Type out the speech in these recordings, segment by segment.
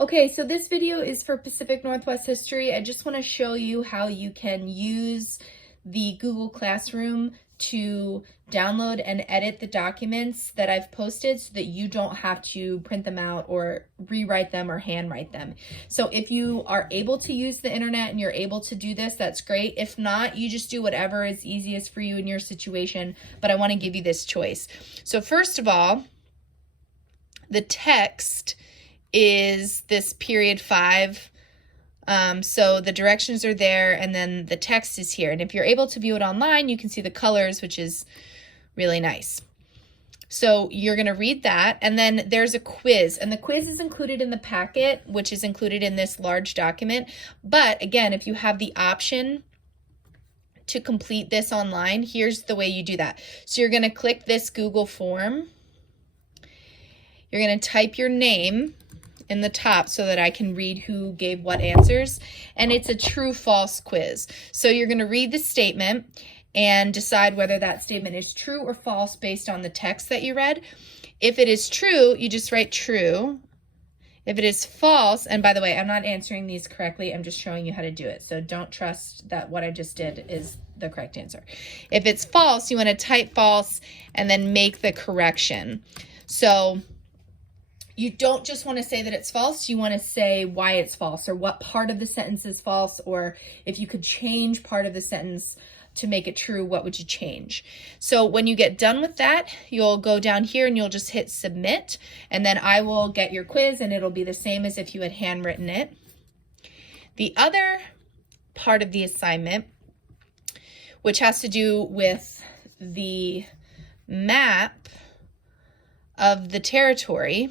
Okay, so this video is for Pacific Northwest History. I just want to show you how you can use the Google Classroom to download and edit the documents that I've posted so that you don't have to print them out or rewrite them or handwrite them. So if you are able to use the internet and you're able to do this, that's great. If not, you just do whatever is easiest for you in your situation, but I want to give you this choice. So first of all, the text is this period 5. So the directions are there and then the text is here. And if you're able to view it online, you can see the colors, which is really nice. So you're going to read that, and then there's a quiz, and the quiz is included in the packet, which is included in this large document. But again, if you have the option to complete this online, here's the way you do that. So you're going to click this Google form. You're going to type your name in the top so that I can read who gave what answers, and it's a true-false quiz. So you're going to read the statement and decide whether that statement is true or false based on the text that you read. If it is true, you just write true. If it is false, and by the way, I'm not answering these correctly, I'm just showing you how to do it, so don't trust that what I just did is the correct answer. If it's false, you want to type false and then make the correction. So you don't just want to say that it's false, you want to say why it's false or what part of the sentence is false, or if you could change part of the sentence to make it true, what would you change? So when you get done with that, you'll go down here and you'll just hit submit, and then I will get your quiz and it'll be the same as if you had handwritten it. The other part of the assignment, which has to do with the map of the territory,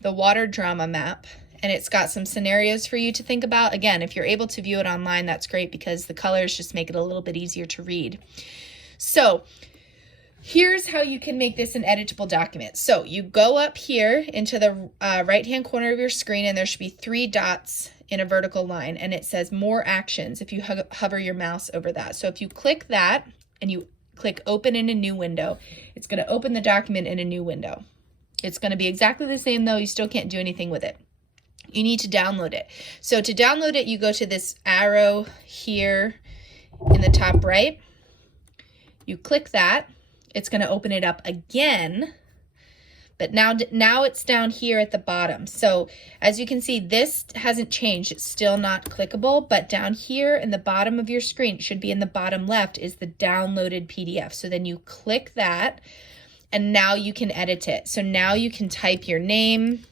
the water drama map, and it's got some scenarios for you to think about. Again, if you're able to view it online, that's great because the colors just make it a little bit easier to read. So here's how you can make this an editable document. So you go up here into the right-hand corner of your screen, and there should be 3 dots in a vertical line, and it says more actions if you hover your mouse over that. So if you click that and you click open in a new window, it's going to open the document in a new window. It's going to be exactly the same though, you still can't do anything with it. You need to download it. So to download it, you go to this arrow here in the top right. You click that. It's going to open it up again, but now it's down here at the bottom. So as you can see, this hasn't changed. It's still not clickable, but down here in the bottom of your screen, it should be in the bottom left, is the downloaded PDF. So then you click that, and now you can edit it. So now you can type your name,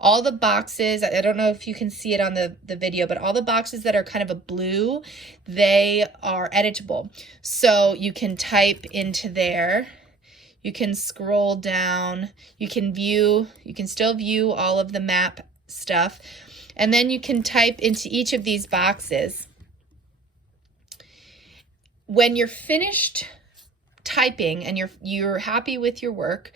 all the boxes, I don't know if you can see it on the video, but all the boxes that are kind of a blue, they are editable. So you can type into there, you can scroll down, you can still view all of the map stuff, and then you can type into each of these boxes. When you're finished typing and you're happy with your work,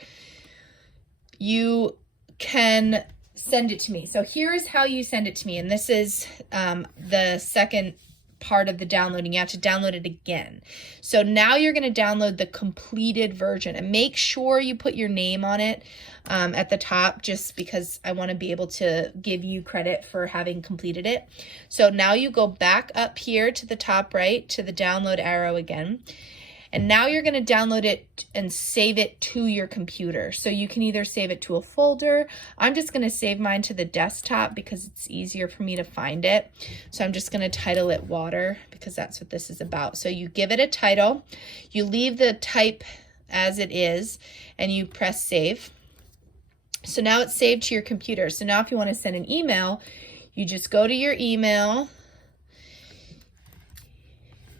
you can send it to me. So here's how you send it to me, and this is the second part of the downloading. You have to download it again. So now you're going to download the completed version, and make sure you put your name on it at the top, just because I want to be able to give you credit for having completed it. So now you go back up here to the top right to the download arrow again. And now you're going to download it and save it to your computer. So you can either save it to a folder. I'm just going to save mine to the desktop because it's easier for me to find it. So I'm just going to title it Water because that's what this is about. So you give it a title, you leave the type as it is, and you press save. So now it's saved to your computer. So now if you want to send an email, you just go to your email,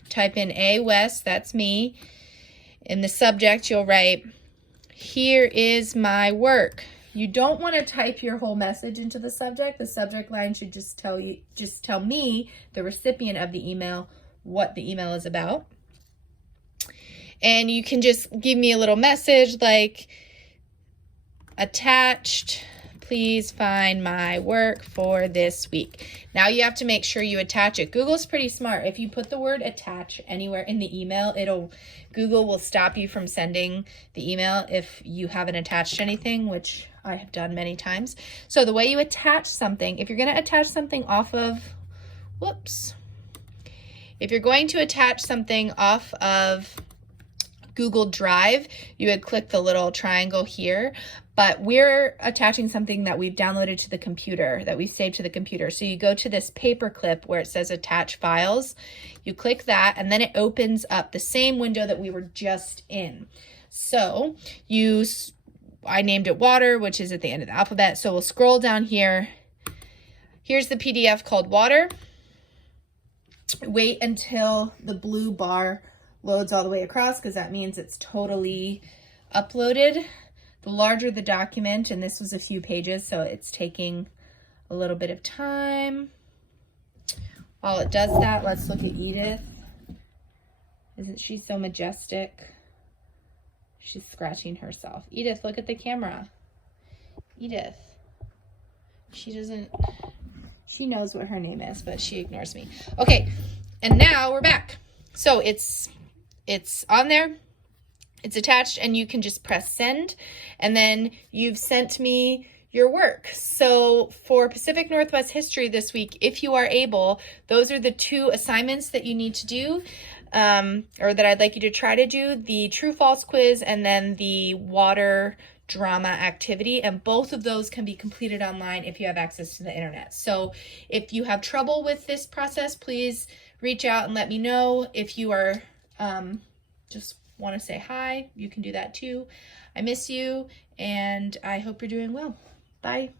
type in A. West, that's me. In the subject, you'll write, "Here is my work." You don't want to type your whole message into the subject. The subject line should just tell me, the recipient of the email, what the email is about. And you can just give me a little message like, "Attached, please find my work for this week. Now you have to make sure you attach it. Google's pretty smart. If you put the word attach anywhere in the email, Google will stop you from sending the email if you haven't attached anything, which I have done many times. So the way you attach something, if you're going to attach something off of, if you're going to attach something off of Google Drive, you would click the little triangle here, but we're attaching something that we've downloaded to the computer, that we saved to the computer. So you go to this paper clip where it says attach files, you click that, and then it opens up the same window that we were just in. So I named it water, which is at the end of the alphabet. So we'll scroll down here. Here's the PDF called water. Wait until the blue bar loads all the way across, because that means it's totally uploaded. The larger the document, and this was a few pages, so it's taking a little bit of time. While it does that, let's look at Edith. Isn't she so majestic? She's scratching herself. Edith, look at the camera. Edith. She knows what her name is, but she ignores me. Okay, and now we're back. So it's on there, it's attached, and you can just press send, and then you've sent me your work. So for Pacific Northwest History this week, if you are able, those are the 2 assignments that you need to do, or that I'd like you to try to do, the true-false quiz and then the water drama activity, and both of those can be completed online if you have access to the internet. So if you have trouble with this process, please reach out and let me know. If you are just want to say hi, you can do that too. I miss you, and I hope you're doing well. Bye.